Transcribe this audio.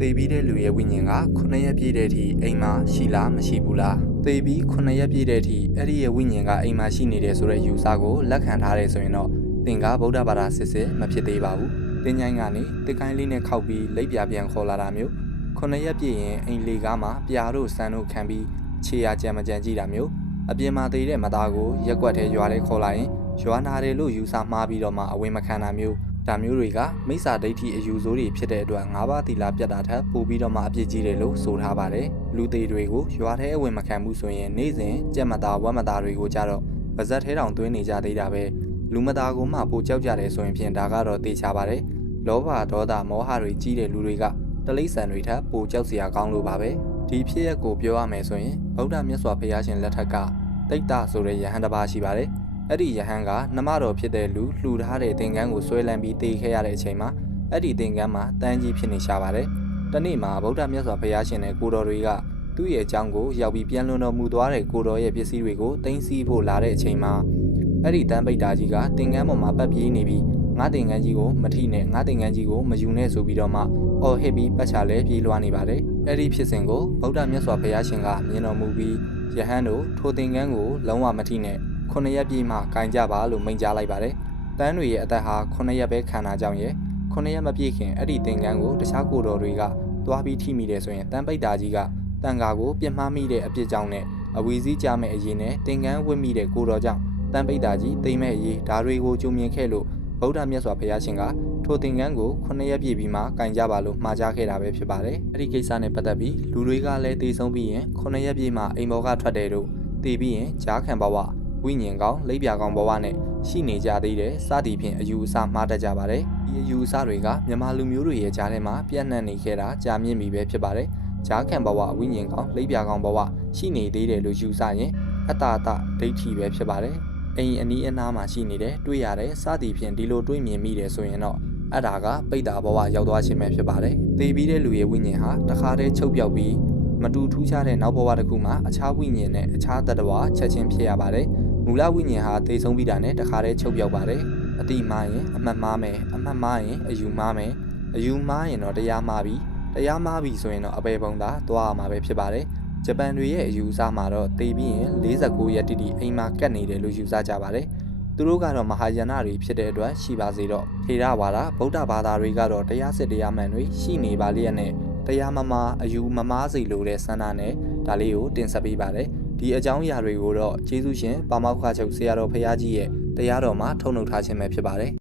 သေပြီးတဲ့လူရဲ့ဝိညာဉ်က9ရက်ပြည့်တဲ့အထိအိမ်မှာရှိလားမရှိဘူးလားသေပြီး9ရက်ပြည့်တဲ့အထိအဲ့ဒီရဲ့ဝိညာဉ်ကအိမ်မှာရှိနေတယ်ဆိုတဲ့ယူဆကိုလက်ခံထားတယ်ဆိုရင်တော့သင်ကဗုဒ္ဓဘာသာစစ်မဖြစ်သေးပါဘူးတင်းချိုင်းကနေတစ်ကိုင်းလေးနဲ့ခောက်ပြီးလိပ်ပြပြန်ခေါ်လာတာမျိုး9ရက်ပြည့်ရင်အိမ်လေကားမှာပြာတို့ဆန်းတို့ခံပြီးခြေရကြံမကြံကြည့်တာမျိုးအပြင်မှာသေးတဲ့မသားကိုရက်ွက်ထဲရွာထဲခေါ်လာရင်ရွာနာတယ်လို့ယူဆမှားပြီးတော့မှအဝင်မခံတာမျိုးဒါမျိုးတွေကမိစ္ဆာဒိဋ္ဌိအယူဆိုးတွေဖြစ်တဲ့အတွက်၅ပါးသီလပြတ်တာထက်ပိုပြီးတော့မှအပြစ်ကြီးတယ်လို့ဆိုထားပါတယ်လူသေးတွေကိုရွာထဲအဝင်မခံဘူးဆိုရင်နေ့စဉ်ကြက်မသားဝက်မသားတွေကိုကြတော့ပါဇက်ထဲတောင်သွင်းနေကြသေးတာပဲလူမသားကိုမှပိုကြောက်ကြတယ်ဆိုရင်ဖြင့်ဒါကတော့သိချပါတယ်လောဘဒေါသမောဟတွေကြီးတဲ့လူတွေကတလိษံတွေထက်ပိုကြောက်စရာကောင်းလို့ပါပဲဒီဖြစ်ရက်ကိုပြောရမယ်ဆိုရင်ဗုဒ္ဓမြတ်စွာဘုရားရှင်လက်ထက်ကတိတ်တဆိုတဲ့ယဟန်တစ်ပါးရှိပါတယ်အဲ့ဒီယဟန်ကနမတော်ဖြစ်တဲ့လူလှူထားတဲ့သင်္ကန်းကိုဆွဲလန်းပြီးတေခဲ့ရတဲ့အချိန်မှာအဲ့ဒီသင်္ကန်းမှာတန်းကြီးဖြစ်နေရှာပါတယ်။တနေ့မှာဗုဒ္ဓမြတ်စွာဘုရားရှင်နဲ့ကိုတော်တွေကသူ့ရဲ့အကြောင်းကိုရောက်ပြီးပြန်လွန်တော်မူသွားတဲ့ကိုတော်ရဲ့ပစ္စည်းတွေကိုတင်စီဖို့လာတဲ့အချိန်မှာအဲ့ဒီတန်းပိတ်တာကြီးကသင်္ကန်းပေါ်မှာပတ်ပြေးနေပြီးငါသင်္ကန်းကြီးကိုမထိနဲ့ငါသင်္ကန်းကြီးကိုမယူနဲ့ဆိုပြီးတော့မှအော်ဟစ်ပြီးပတ်ချလဲပြေးလွှားနေပါတယ်။အဲ့ဒီဖြစ်စဉ်ကိုဗုဒ္ဓမြတ်စွာဘုရားရှင်ကမြင်တော်မူပြီးယဟန်တို့ထိုသင်္ကန်းကိုလုံးဝမထိနဲ့9ရက်ပြည့်မှဂိုင်ကြပါလို့မိန့်ကြားလိုက်ပါတယ်။တန်းတွေရဲ့အသက်ဟာ9ရက်ပဲခံတာကြောင့်ရဲ့9ရက်မပြည့်ခင်အဲ့ဒီသင်္ကန်းကိုတခြားကိုတော်တွေကသွားပြီးထိမိတယ်ဆိုရင်တန်းပိတ်တာကြီးကတန်ဃာကိုပြစ်မှားမိတဲ့အပြစ်ကြောင့်နဲ့အဝီစည်းကြမဲ့အရေးနဲ့သင်္ကန်းဝတ်မိတဲ့ကိုတော်ကြောင့်တန်းပိတ်တာကြီးတိမ်မဲ့အရေးဓာတွေကိုကြုံမြင်ခဲ့လို့ဗုဒ္ဓမြတ်စွာဘုရားရှင်ကထိုသင်္ကန်းကို9ရက်ပြည့်ပြီးမှဂိုင်ကြပါလို့မှာကြားခဲ့တာပဲဖြစ်ပါတယ်။အဲ့ဒီကိစ္စနဲ့ပတ်သက်ပြီးလူတွေကလည်းသိဆုံးပြီးရင်9ရက်ပြည့်မှအိမ်ဘောကထွက်တယ်လို့သိပြီးရင်ကြားခံဘဝဝိညာဉ်ကောင်းလိပ်ပြာကောင်းဘဝနဲ့ရှိနေကြသေးတယ်စသည်ဖြင့်အယူအဆမှားတတ်ကြပါတယ်ဒီအယူအဆတွေကမြန်မာလူမျိုးတွေရဲ့ကြားထဲမှာပြန့်နှံ့နေခဲ့တာကြာမြင့်ပြီပဲဖြစ်ပါတယ်ကြားခံဘဝဝိညာဉ်ကောင်းလိပ်ပြာကောင်းဘဝရှိနေသေးတယ်လို့ယူဆရင်အတ္တဒိဋ္ဌိပဲဖြစ်ပါတယ်အိမ်အနီးအနားမှာရှိနေတယ်တွေ့ရတယ်စသည်ဖြင့်ဒီလိုတွေ့မြင်မိတယ်ဆိုရင်တော့အဲ့ဒါကပိဋ္ဌာဘဝရောက်သွားခြင်းပဲဖြစ်ပါတယ်သေပြီးတဲ့လူရဲ့ဝိညာဉ်ဟာတခါတည်းချုပ်ပြောက်ပြီးမတူထူးခြားတဲ့နောက်ဘဝတစ်ခုမှာအခြားဝိညာဉ်နဲ့အခြားတတ္တဝါချက်ချင်းဖြစ်ရပါတယ်မူလဝိညာဉ်ဟာသေဆုံးပြီးတာနဲ့တခါတည်းချုပ်ပြောက်ပါတယ်အတိမားရင်အမှတ်မှားမယ်အမှတ်မှားရင်အယူမှားမယ်အယူမှားရင်တော့တရားမှားပြီတရားမှားပြီဆိုရင်တော့အပေပုံသာသွားရမှာပဲဖြစ်ပါတယ်ဂျပန်တွေရဲ့အယူအဆမှာတော့သေပြီးရင်49ရက်တိတိအိမ်မှာကတ်နေတယ်လို့ယူဆကြပါတယ်သူတို့ကတော့မဟာယာနတွေဖြစ်တဲ့အတွက်ရှိပါစေတော့ထေရဝါဒဗုဒ္ဓဘာသာတွေကတော့တရားစစ်တရားမှန်တွေရှိနေပါလျက်နဲ့တရားမမားအယူမမားစီလိုတဲ့ဆန္ဒနဲ့ဒါလေးကိုတင်ဆက်ပေးပါတယ်ဒီအကြောင်းအရာတွေကိုတော့ကျေးဇူးရှင်ပါမောက္ခချုပ်ဆရာတော်ဖရာကြီးရဲ့တရားတော်မှာထုတ်နှုတ်ထားခြင်းပဲဖြစ်ပါတယ်